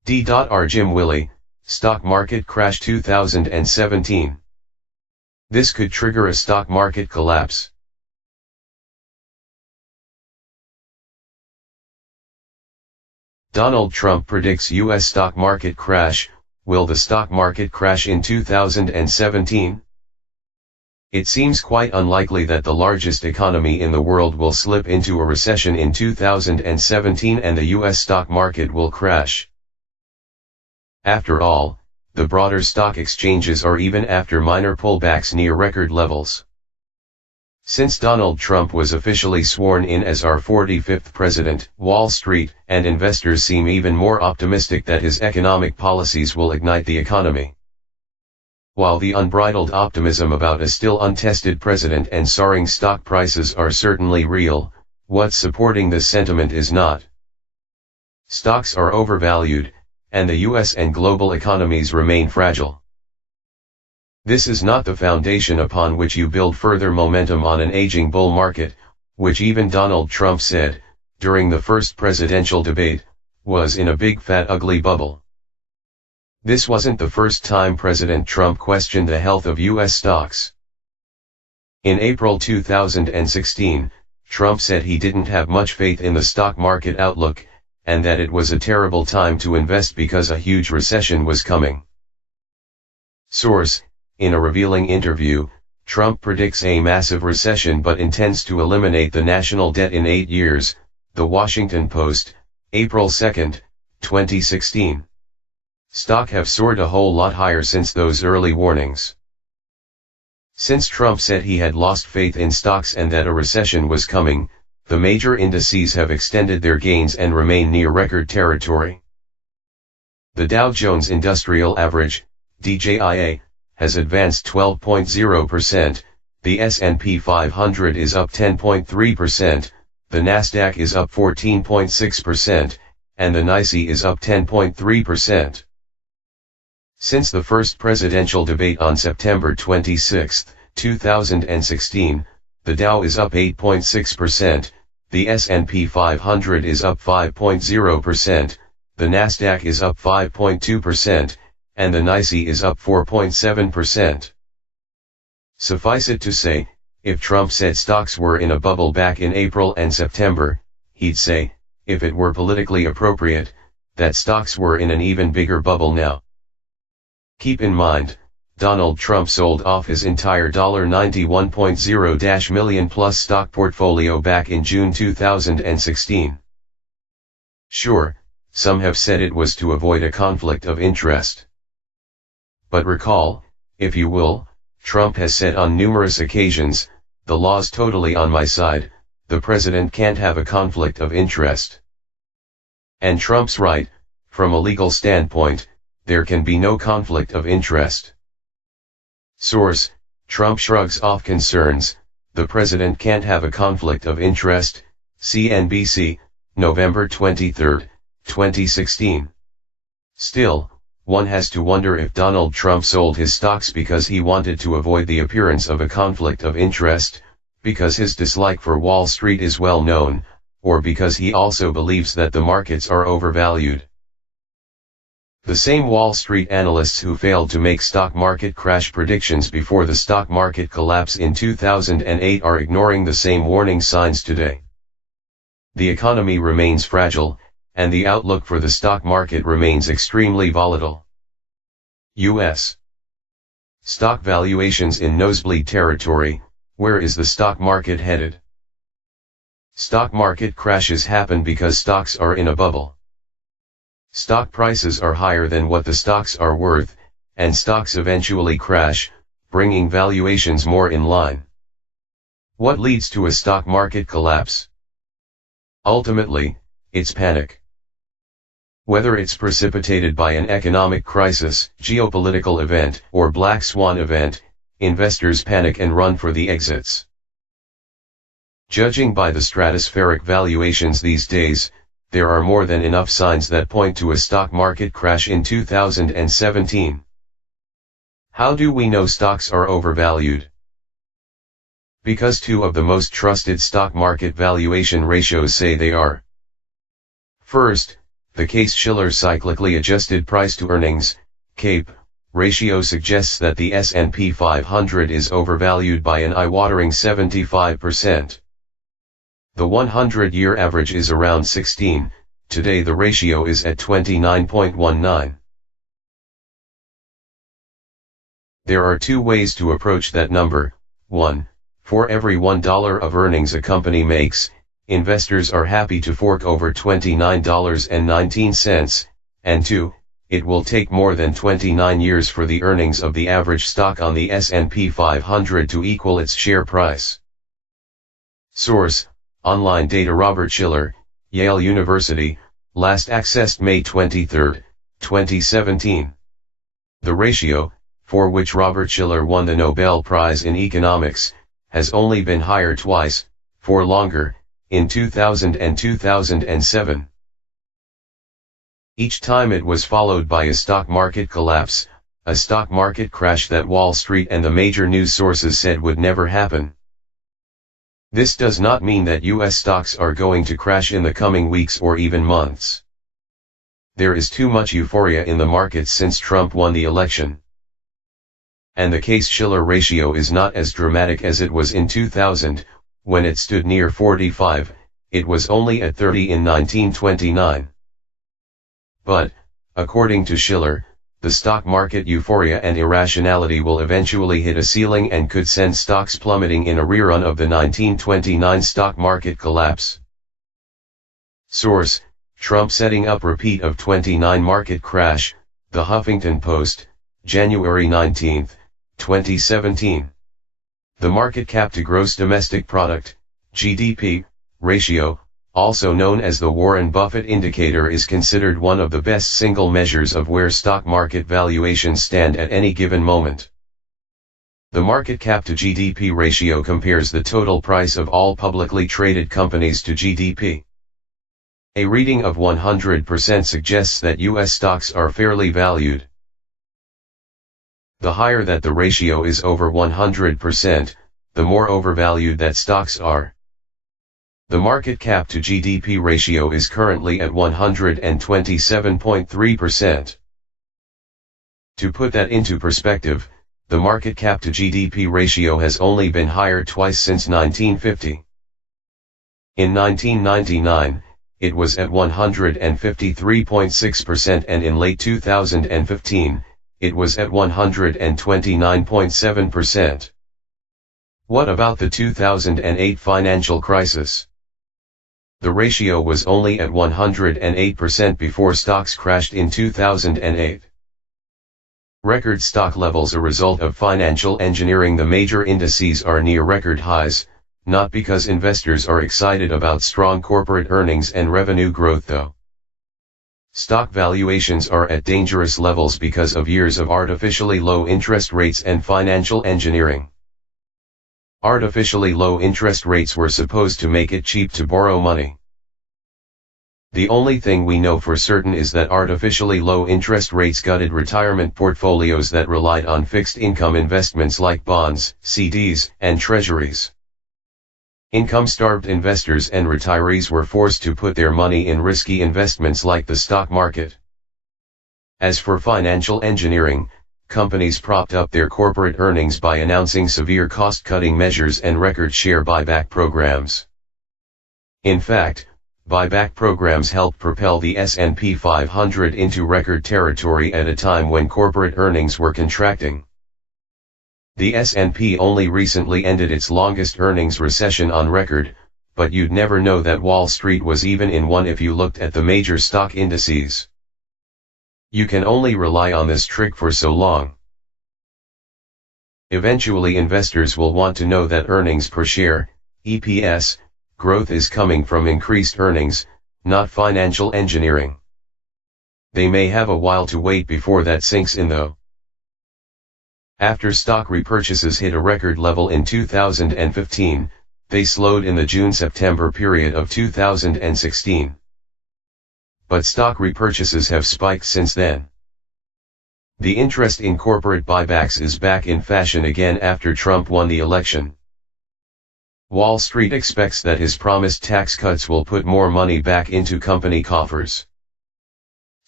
Jim Willie, Stock Market Crash 2017. This could trigger a stock market collapse. Donald Trump predicts U.S. stock market crash. Will the stock market crash in 2017? It seems quite unlikely that the largest economy in the world will slip into a recession in 2017 and the U.S. stock market will crash. After all, the broader stock exchanges are even after minor pullbacks near record levels. Since Donald Trump was officially sworn in as our 45th president, Wall Street and investors seem even more optimistic that his economic policies will ignite the economy. While the unbridled optimism about a still untested president and soaring stock prices are certainly real, what's supporting this sentiment is not. Stocks are overvalued, and the U.S. and global economies remain fragile. This is not the foundation upon which you build further momentum on an aging bull market, which even Donald Trump said, during the first presidential debate, was in a big fat ugly bubble. This wasn't the first time President Trump questioned the health of U.S. stocks. In April 2016, Trump said he didn't have much faith in the stock market outlook, and that it was a terrible time to invest because a huge recession was coming. Source: in a revealing interview, Trump predicts a massive recession but intends to eliminate the national debt in 8 years, The Washington Post, April 2, 2016. Stock have soared a whole lot higher since those early warnings. Since Trump said he had lost faith in stocks and that a recession was coming, the major indices have extended their gains and remain near record territory. The Dow Jones Industrial Average, DJIA, has advanced 12.0%, the S&P 500 is up 10.3%, the Nasdaq is up 14.6%, and the NYSE is up 10.3%. Since the first presidential debate on September 26, 2016, the Dow is up 8.6%, the S&P 500 is up 5.0%, the Nasdaq is up 5.2%, and the NYSE is up 4.7%. Suffice it to say, if Trump said stocks were in a bubble back in April and September, he'd say, if it were politically appropriate, that stocks were in an even bigger bubble now. Keep in mind, Donald Trump sold off his entire $91.0 million plus stock portfolio back in June 2016. Sure, some have said it was to avoid a conflict of interest. But recall, if you will, Trump has said on numerous occasions, the law's totally on my side, the president can't have a conflict of interest. And Trump's right, from a legal standpoint, there can be no conflict of interest. Source: Trump shrugs off concerns, the president can't have a conflict of interest, CNBC, November 23, 2016. Still, one has to wonder if Donald Trump sold his stocks because he wanted to avoid the appearance of a conflict of interest, because his dislike for Wall Street is well known, or because he also believes that the markets are overvalued. The same Wall Street analysts who failed to make stock market crash predictions before the stock market collapse in 2008 are ignoring the same warning signs today. The economy remains fragile, and the outlook for the stock market remains extremely volatile. U.S. stock valuations in nosebleed territory. Where is the stock market headed? Stock market crashes happen because stocks are in a bubble. Stock prices are higher than what the stocks are worth, and stocks eventually crash, bringing valuations more in line. What leads to a stock market collapse? Ultimately, it's panic. Whether it's precipitated by an economic crisis, geopolitical event, or black swan event, investors panic and run for the exits. Judging by the stratospheric valuations these days, there are more than enough signs that point to a stock market crash in 2017. How do we know stocks are overvalued? Because two of the most trusted stock market valuation ratios say they are. First, The Case-Shiller cyclically adjusted price-to-earnings (CAPE) ratio suggests that the S&P 500 is overvalued by an eye-watering 75%. The 100-year average is around 16, today the ratio is at 29.19. There are two ways to approach that number. 1. For every $1 of earnings a company makes, investors are happy to fork over $29.19, and 2. It will take more than 29 years for the earnings of the average stock on the S&P 500 to equal its share price. Source: Online data. Robert Shiller, Yale University, last accessed May 23, 2017. The ratio, for which Robert Shiller won the Nobel Prize in Economics, has only been higher twice, for longer, in 2000 and 2007. Each time it was followed by a stock market collapse, a stock market crash that Wall Street and the major news sources said would never happen. This does not mean that US stocks are going to crash in the coming weeks or even months. There is too much euphoria in the markets since Trump won the election. And the Case-Shiller ratio is not as dramatic as it was in 2000, when it stood near 45, it was only at 30 in 1929. But, according to Shiller, the stock market euphoria and irrationality will eventually hit a ceiling and could send stocks plummeting in a rerun of the 1929 stock market collapse. Source: Trump setting up repeat of 29 market crash, The Huffington Post, January 19, 2017. The market cap to gross domestic product, GDP, ratio, also known as the Warren Buffett indicator, is considered one of the best single measures of where stock market valuations stand at any given moment. The market cap to GDP ratio compares the total price of all publicly traded companies to GDP. A reading of 100% suggests that US stocks are fairly valued. The higher that the ratio is over 100%, the more overvalued that stocks are. The market cap to GDP ratio is currently at 127.3%. To put that into perspective, the market cap to GDP ratio has only been higher twice since 1950. In 1999, it was at 153.6%, and in late 2015, it was at 129.7%. What about the 2008 financial crisis? The ratio was only at 108% before stocks crashed in 2008. Record stock levels a result of financial engineering. The major indices are near record highs, not because investors are excited about strong corporate earnings and revenue growth though. Stock valuations are at dangerous levels because of years of artificially low interest rates and financial engineering. Artificially low interest rates were supposed to make it cheap to borrow money. The only thing we know for certain is that artificially low interest rates gutted retirement portfolios that relied on fixed income investments like bonds, CDs, and treasuries. Income-starved investors and retirees were forced to put their money in risky investments like the stock market. As for financial engineering, companies propped up their corporate earnings by announcing severe cost-cutting measures and record share buyback programs. In fact, buyback programs helped propel the S&P 500 into record territory at a time when corporate earnings were contracting. The S&P only recently ended its longest earnings recession on record, but you'd never know that Wall Street was even in one if you looked at the major stock indices. You can only rely on this trick for so long. Eventually investors will want to know that earnings per share, EPS, growth is coming from increased earnings, not financial engineering. They may have a while to wait before that sinks in though. After stock repurchases hit a record level in 2015, they slowed in the June-September period of 2016. But stock repurchases have spiked since then. The interest in corporate buybacks is back in fashion again after Trump won the election. Wall Street expects that his promised tax cuts will put more money back into company coffers.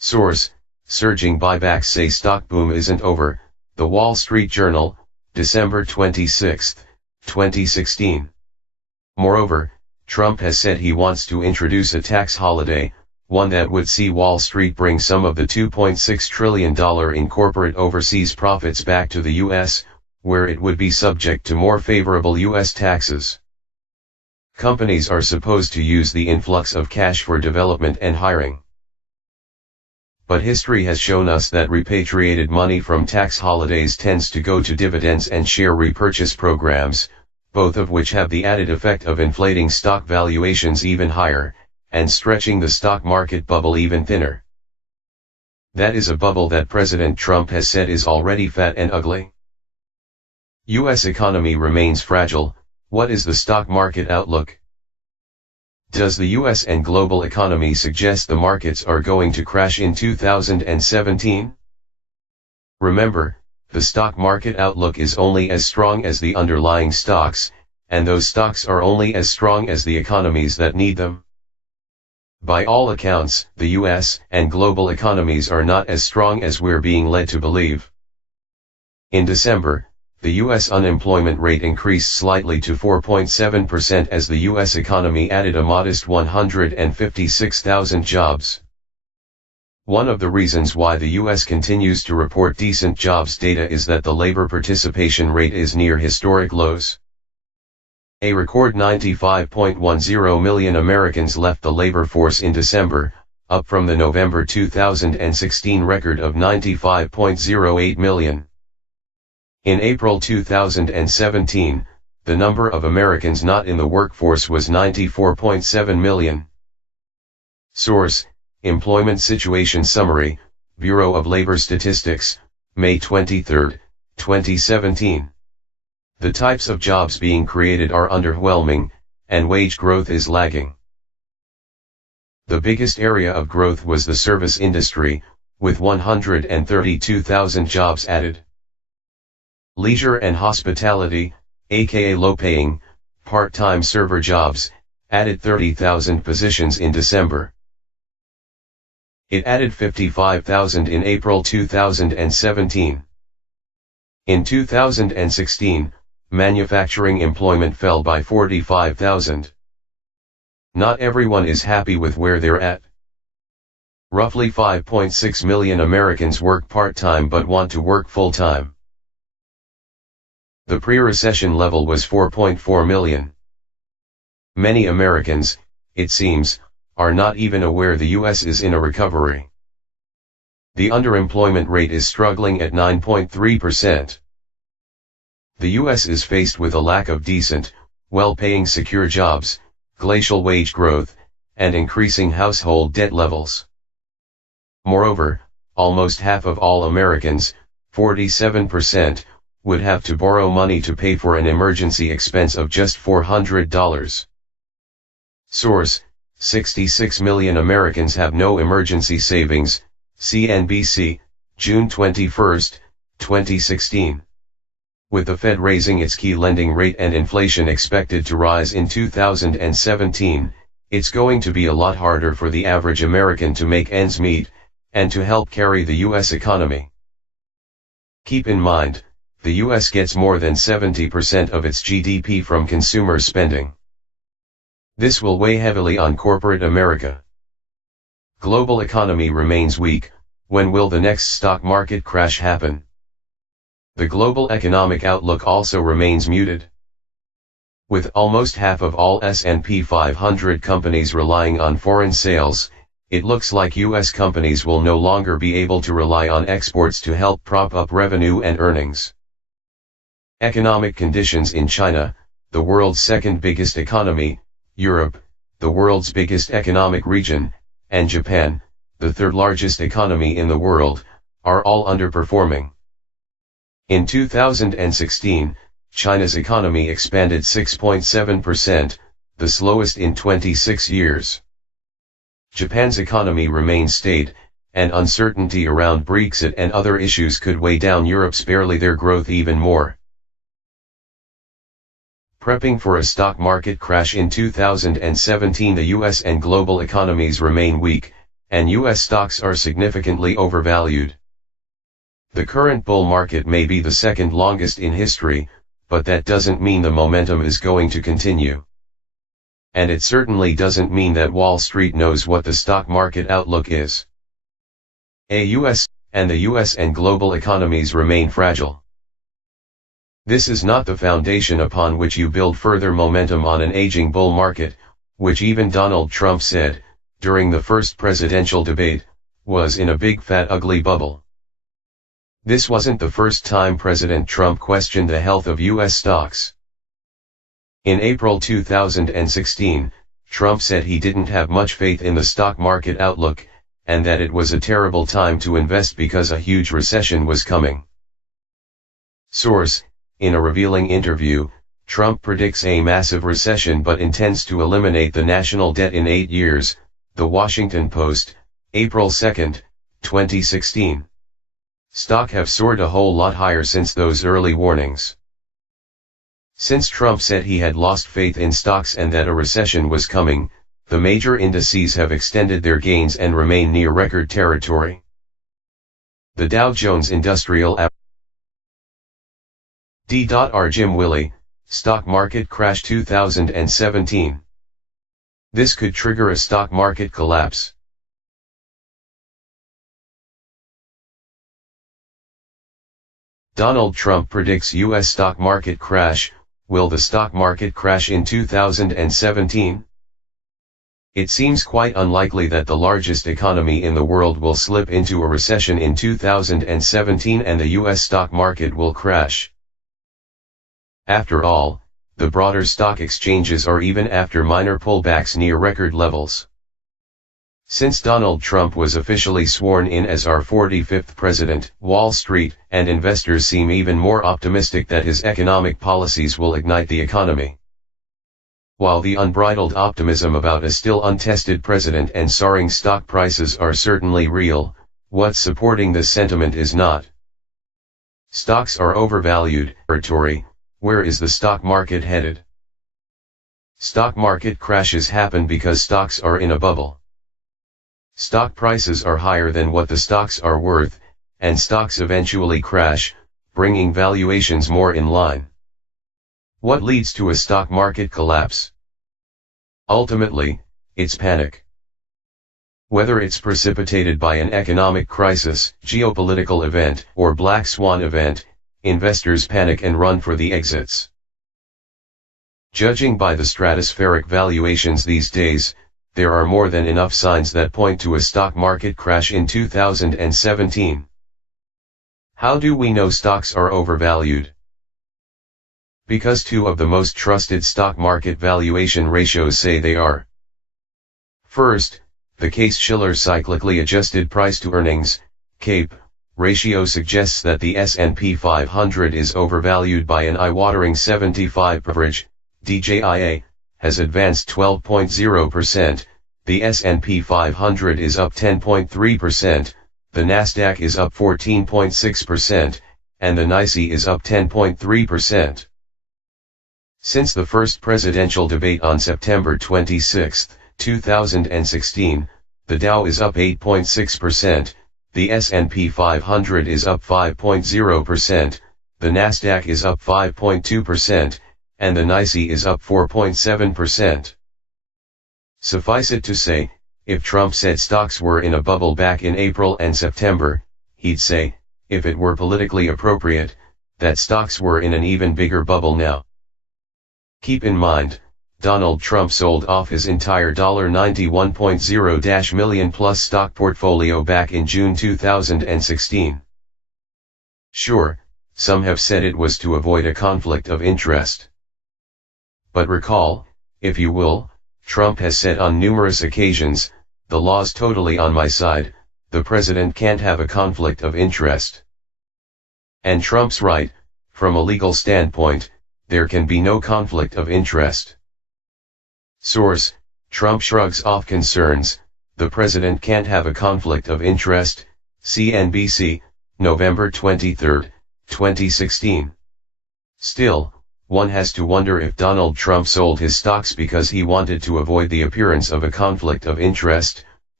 Source: surging buybacks say stock boom isn't over. The Wall Street Journal, December 26, 2016. Moreover, Trump has said he wants to introduce a tax holiday, one that would see Wall Street bring some of the $2.6 trillion in corporate overseas profits back to the U.S., where it would be subject to more favorable U.S. taxes. Companies are supposed to use the influx of cash for development and hiring. But history has shown us that repatriated money from tax holidays tends to go to dividends and share repurchase programs, both of which have the added effect of inflating stock valuations even higher, and stretching the stock market bubble even thinner. That is a bubble that President Trump has said is already fat and ugly. U.S. economy remains fragile. What is the stock market outlook? Does the U.S. and global economy suggest the markets are going to crash in 2017? Remember, the stock market outlook is only as strong as the underlying stocks, and those stocks are only as strong as the economies that need them. By all accounts, the U.S. and global economies are not as strong as we're being led to believe. In December, the U.S. unemployment rate increased slightly to 4.7% as the U.S. economy added a modest 156,000 jobs. One of the reasons why the U.S. continues to report decent jobs data is that the labor participation rate is near historic lows. A record 95.10 million Americans left the labor force in December, up from the November 2016 record of 95.08 million. In April 2017, the number of Americans not in the workforce was 94.7 million. Source: Employment Situation Summary, Bureau of Labor Statistics, May 23, 2017. The types of jobs being created are underwhelming, and wage growth is lagging. The biggest area of growth was the service industry, with 132,000 jobs added. Leisure and hospitality, aka low-paying, part-time server jobs, added 30,000 positions in December. It added 55,000 in April 2017. In 2016, manufacturing employment fell by 45,000. Not everyone is happy with where they're at. Roughly 5.6 million Americans work part-time but want to work full-time. The pre-recession level was 4.4 million. Many Americans, it seems, are not even aware the U.S. is in a recovery. The underemployment rate is struggling at 9.3%. The U.S. is faced with a lack of decent, well-paying secure jobs, glacial wage growth, and increasing household debt levels. Moreover, almost half of all Americans, 47%, would have to borrow money to pay for an emergency expense of just $400. Source: 66 million Americans have no emergency savings, CNBC, June 21, 2016. With the Fed raising its key lending rate and inflation expected to rise in 2017, it's going to be a lot harder for the average American to make ends meet, and to help carry the U.S. economy. Keep in mind, the U.S. gets more than 70% of its GDP from consumer spending. This will weigh heavily on corporate America. Global economy remains weak. When will the next stock market crash happen? The global economic outlook also remains muted. With almost half of all S&P 500 companies relying on foreign sales, it looks like U.S. companies will no longer be able to rely on exports to help prop up revenue and earnings. Economic conditions in China, the world's second biggest economy, Europe, the world's biggest economic region, and Japan, the third largest economy in the world, are all underperforming. In 2016, China's economy expanded 6.7%, the slowest in 26 years. Japan's economy remains staid, and uncertainty around Brexit and other issues could weigh down Europe's barely their growth even more. Prepping for a stock market crash in 2017. The U.S. and global economies remain weak, and US stocks are significantly overvalued. The current bull market may be the second longest in history, but that doesn't mean the momentum is going to continue. And it certainly doesn't mean that Wall Street knows what the stock market outlook is. The US and global economies remain fragile. This is not the foundation upon which you build further momentum on an aging bull market, which even Donald Trump said, during the first presidential debate, was in a big fat ugly bubble. This wasn't the first time President Trump questioned the health of US stocks. In April 2016, Trump said he didn't have much faith in the stock market outlook, and that it was a terrible time to invest because a huge recession was coming. Source: in a revealing interview, Trump predicts a massive recession but intends to eliminate the national debt in 8 years, The Washington Post, April 2, 2016. Stock have soared a whole lot higher since those early warnings. Since Trump said he had lost faith in stocks and that a recession was coming, the major indices have extended their gains and remain near record territory. The Dow Jones Industrial Average D.R. Jim Willie, Stock Market Crash 2017. This could trigger a stock market collapse. Donald Trump predicts U.S. stock market crash. Will the stock market crash in 2017? It seems quite unlikely that the largest economy in the world will slip into a recession in 2017 and the U.S. stock market will crash. After all, the broader stock exchanges are even after minor pullbacks near record levels. Since Donald Trump was officially sworn in as our 45th president, Wall Street and investors seem even more optimistic that his economic policies will ignite the economy. While the unbridled optimism about a still untested president and soaring stock prices are certainly real, what's supporting this sentiment is not. Stocks are overvalued. Where is the stock market headed? Stock market crashes happen because stocks are in a bubble. Stock prices are higher than what the stocks are worth, and stocks eventually crash, bringing valuations more in line. What leads to a stock market collapse? Ultimately, it's panic. Whether it's precipitated by an economic crisis, geopolitical event, or black swan event, investors panic and run for the exits. Judging by the stratospheric valuations these days, there are more than enough signs that point to a stock market crash in 2017. How do we know stocks are overvalued? Because two of the most trusted stock market valuation ratios say they are. First, the Case-Shiller Cyclically Adjusted Price to Earnings, CAPE, ratio suggests that the S&P 500 is overvalued by an eye-watering 75. Average, DJIA, has advanced 12.0%, the S&P 500 is up 10.3%, the Nasdaq is up 14.6%, and the NYSE is up 10.3%. Since the first presidential debate on September 26, 2016, the Dow is up 8.6%, the S&P 500 is up 5.0%, the Nasdaq is up 5.2%, and the NYSE is up 4.7%. Suffice it to say, if Trump said stocks were in a bubble back in April and September, he'd say, if it were politically appropriate, that stocks were in an even bigger bubble now. Keep in mind, Donald Trump sold off his entire $91.0 million plus stock portfolio back in June 2016. Sure, some have said it was to avoid a conflict of interest. But recall, if you will, Trump has said on numerous occasions, the law's totally on my side, the president can't have a conflict of interest. And Trump's right, from a legal standpoint, there can be no conflict of interest. Source: Trump shrugs off concerns, the president can't have a conflict of interest, CNBC, November 23, 2016. Still, one has to wonder if Donald Trump sold his stocks because he wanted to avoid the appearance of a conflict of interest,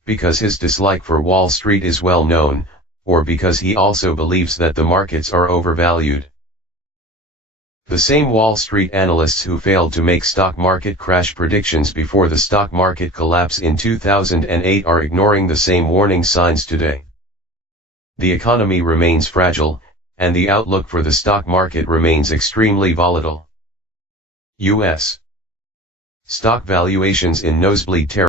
because his dislike for Wall Street is well known, or because he also believes that the markets are overvalued. The same Wall Street analysts who failed to make stock market crash predictions before the stock market collapse in 2008 are ignoring the same warning signs today. The economy remains fragile, and the outlook for the stock market remains extremely volatile. U.S. stock valuations in nosebleed territory.